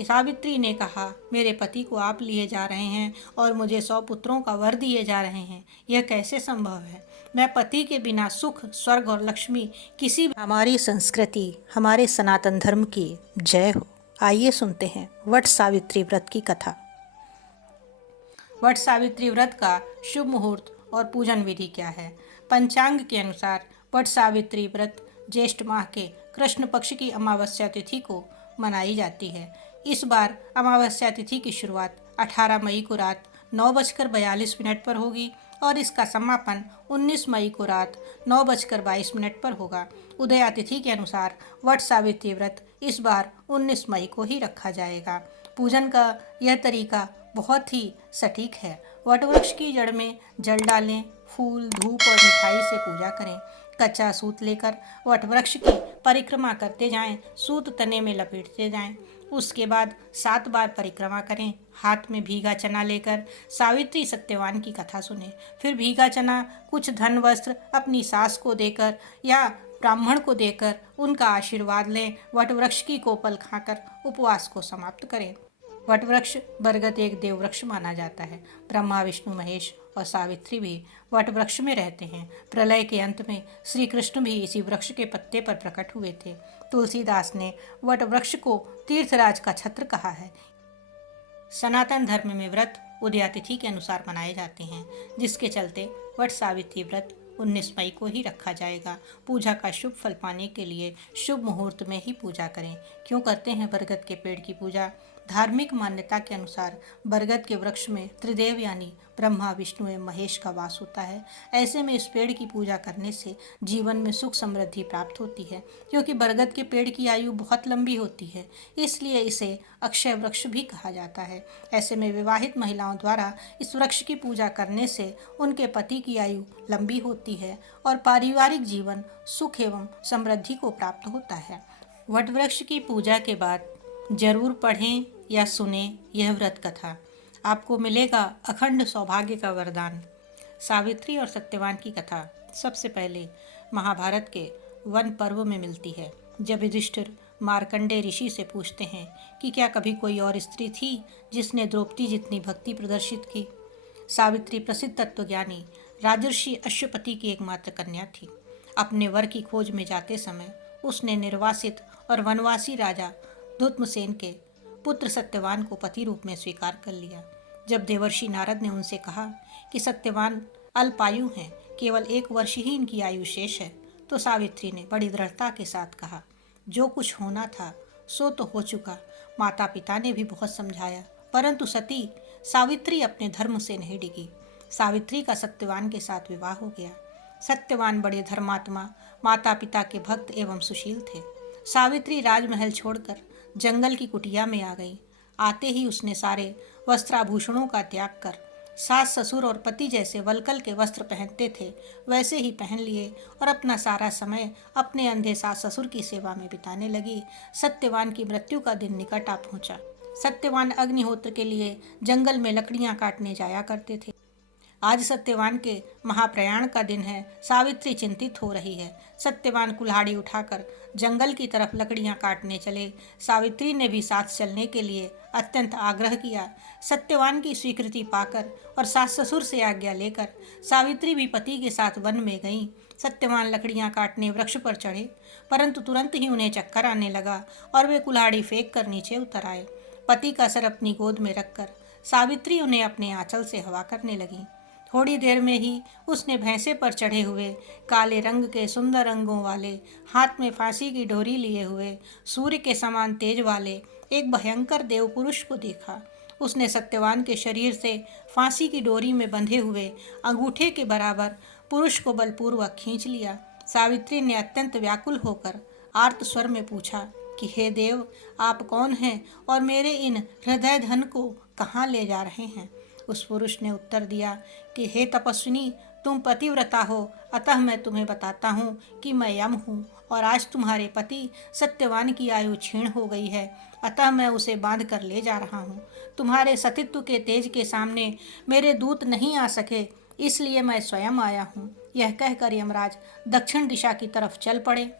सावित्री ने कहा, मेरे पति को आप लिए जा रहे हैं और मुझे 100 पुत्रों का वर दिए जा रहे हैं, यह कैसे संभव है? मैं पति के बिना सुख, स्वर्ग और लक्ष्मी किसी भी। हमारी संस्कृति, हमारे सनातन धर्म की जय हो। आइए सुनते हैं वट सावित्री व्रत की कथा। वट सावित्री व्रत का शुभ मुहूर्त और पूजन विधि क्या है? पंचांग के अनुसार वट सावित्री व्रत ज्येष्ठ माह के कृष्ण पक्ष की अमावस्या तिथि को मनाई जाती है। इस बार अमावस्या तिथि की शुरुआत 18 मई को रात 9:42 पर होगी और इसका समापन 19 मई को रात 9:22 पर होगा। उदया तिथि के अनुसार वट सावित्री व्रत इस बार 19 मई को ही रखा जाएगा। पूजन का यह तरीका बहुत ही सटीक है। वटवृक्ष की जड़ में जल डालें, फूल, धूप और मिठाई से पूजा करें। कच्चा सूत लेकर वटवृक्ष की परिक्रमा करते जाएं, सूत तने में लपेटते जाएं। उसके बाद 7 बार परिक्रमा करें। हाथ में भीगा चना लेकर सावित्री सत्यवान की कथा सुनें। फिर भीगा चना कुछ धन वस्त्र अपनी सास को देकर या ब्राह्मण को देकर उनका आशीर्वाद लें। वटवृक्ष की कोपल खाकर उपवास को समाप्त करें। वटवृक्ष बरगद एक देववृक्ष माना जाता है। ब्रह्मा, विष्णु, महेश और सावित्री भी वटवृक्ष में रहते हैं। प्रलय के अंत में श्री कृष्ण भी इसी वृक्ष के पत्ते पर प्रकट हुए थे। तुलसीदास ने वटवृक्ष को तीर्थराज का छत्र कहा है। सनातन धर्म में व्रत उदया तिथि के अनुसार मनाए जाते हैं, जिसके चलते वट सावित्री व्रत 19 मई को ही रखा जाएगा। पूजा का शुभ फल पाने के लिए शुभ मुहूर्त में ही पूजा करें। क्यों करते हैं बरगद के पेड़ की पूजा? धार्मिक मान्यता के अनुसार बरगद के वृक्ष में त्रिदेव यानी ब्रह्मा, विष्णु एवं महेश का वास होता है। ऐसे में इस पेड़ की पूजा करने से जीवन में सुख समृद्धि प्राप्त होती है। क्योंकि बरगद के पेड़ की आयु बहुत लंबी होती है, इसलिए इसे अक्षय वृक्ष भी कहा जाता है। ऐसे में विवाहित महिलाओं द्वारा इस वृक्ष की पूजा करने से उनके पति की आयु लंबी होती है और पारिवारिक जीवन सुख एवं समृद्धि को प्राप्त होता है। वटवृक्ष की पूजा के बाद जरूर पढ़ें या सुने यह व्रत कथा, आपको मिलेगा अखंड सौभाग्य का वरदान। सावित्री और सत्यवान की कथा सबसे पहले महाभारत के वन पर्व में मिलती है, जब युधिष्ठिर मार्कंडेय ऋषि से पूछते हैं कि क्या कभी कोई और स्त्री थी जिसने द्रौपदी जितनी भक्ति प्रदर्शित की। सावित्री प्रसिद्ध तत्वज्ञानी राजर्षि अश्वपति की एकमात्र कन्या थी। अपने वर की खोज में जाते समय उसने निर्वासित और वनवासी राजा दुत्मसेन के पुत्र सत्यवान को पति रूप में स्वीकार कर लिया। जब देवर्षि नारद ने उनसे कहा कि सत्यवान अल्पायु हैं, केवल 1 वर्ष ही इनकी आयु शेष है, तो सावित्री ने बड़ी दृढ़ता के साथ कहा, जो कुछ होना था सो तो हो चुका। माता पिता ने भी बहुत समझाया, परंतु सती सावित्री अपने धर्म से नहीं डिगी। सावित्री का सत्यवान के साथ विवाह हो गया। सत्यवान बड़े धर्मात्मा, माता पिता के भक्त एवं सुशील थे। सावित्री राजमहल छोड़कर जंगल की कुटिया में आ गई। आते ही उसने सारे वस्त्राभूषणों का त्याग कर सास ससुर और पति जैसे वलकल के वस्त्र पहनते थे वैसे ही पहन लिए और अपना सारा समय अपने अंधे सास ससुर की सेवा में बिताने लगी। सत्यवान की मृत्यु का दिन निकट आ पहुंचा। सत्यवान अग्निहोत्र के लिए जंगल में लकड़ियां काटने जाया करते थे। आज सत्यवान के महाप्रयाण का दिन है। सावित्री चिंतित हो रही है। सत्यवान कुल्हाड़ी उठाकर जंगल की तरफ लकड़ियां काटने चले। सावित्री ने भी साथ चलने के लिए अत्यंत आग्रह किया। सत्यवान की स्वीकृति पाकर और सास ससुर से आज्ञा लेकर सावित्री भी पति के साथ वन में गईं। सत्यवान लकड़ियां काटने वृक्ष पर चढ़े, परंतु तुरंत ही उन्हें चक्कर आने लगा और वे कुल्हाड़ी फेंक कर नीचे उतर आए। पति का सर अपनी गोद में रखकर सावित्री उन्हें अपने आंचल से हवा करने लगी। थोड़ी देर में ही उसने भैंसे पर चढ़े हुए काले रंग के सुंदर अंगों वाले, हाथ में फांसी की डोरी लिए हुए, सूर्य के समान तेज वाले एक भयंकर देव पुरुष को देखा। उसने सत्यवान के शरीर से फांसी की डोरी में बंधे हुए अंगूठे के बराबर पुरुष को बलपूर्वक खींच लिया। सावित्री ने अत्यंत व्याकुल होकर आर्त स्वर में पूछा कि हे देव, आप कौन हैं और मेरे इन हृदय धन को कहाँ ले जा रहे हैं? उस पुरुष ने उत्तर दिया कि हे तपस्विनी, तुम पतिव्रता हो, अतः मैं तुम्हें बताता हूँ कि मैं यम हूँ और आज तुम्हारे पति सत्यवान की आयु क्षीण हो गई है, अतः मैं उसे बांध कर ले जा रहा हूँ। तुम्हारे सतीत्व के तेज के सामने मेरे दूत नहीं आ सके, इसलिए मैं स्वयं आया हूँ। यह कहकर यमराज दक्षिण दिशा की तरफ चल पड़े।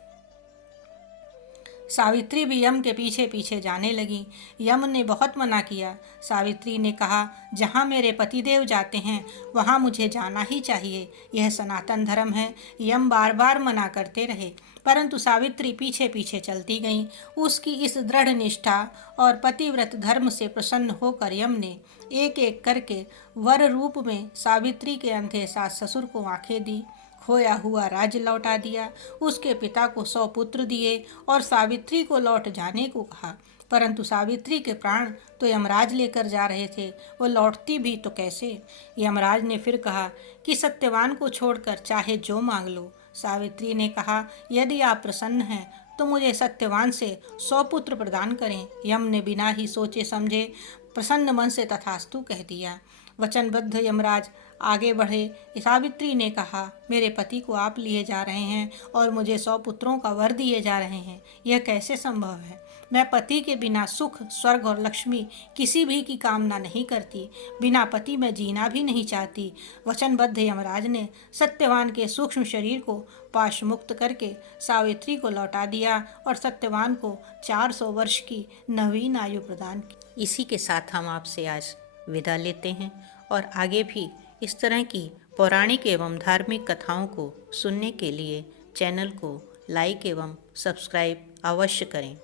सावित्री भी यम के पीछे पीछे जाने लगी। यम ने बहुत मना किया। सावित्री ने कहा, जहाँ मेरे पतिदेव जाते हैं वहाँ मुझे जाना ही चाहिए, यह सनातन धर्म है। यम बार बार मना करते रहे, परंतु सावित्री पीछे पीछे चलती गईं। उसकी इस दृढ़ निष्ठा और पतिव्रत धर्म से प्रसन्न होकर यम ने एक एक करके वर रूप में सावित्री के अंधे सास ससुर को आंखें दी, खोया हुआ राज्य लौटा दिया, उसके पिता को 100 पुत्र दिए और सावित्री को लौट जाने को कहा। परंतु सावित्री के प्राण तो यमराज लेकर जा रहे थे, वो लौटती भी तो कैसे। यमराज ने फिर कहा कि सत्यवान को छोड़कर चाहे जो मांग लो। सावित्री ने कहा, यदि आप प्रसन्न हैं तो मुझे सत्यवान से 100 पुत्र प्रदान करें। यम ने बिना ही सोचे समझे प्रसन्न मन से तथास्तु कह दिया। वचनबद्ध यमराज आगे बढ़े। सावित्री ने कहा, मेरे पति को आप लिए जा रहे हैं और मुझे 100 पुत्रों का वर दिए जा रहे हैं, यह कैसे संभव है। मैं पति के बिना सुख, स्वर्ग और लक्ष्मी किसी भी की कामना नहीं करती, बिना पति मैं जीना भी नहीं चाहती। वचनबद्ध यमराज ने सत्यवान के सूक्ष्म शरीर को पाश मुक्त करके सावित्री को लौटा दिया और सत्यवान को 400 वर्ष की नवीन आयु प्रदान की। इसी के साथ हम आपसे आज विदा लेते हैं और आगे भी इस तरह की पौराणिक एवं धार्मिक कथाओं को सुनने के लिए चैनल को लाइक एवं सब्सक्राइब अवश्य करें।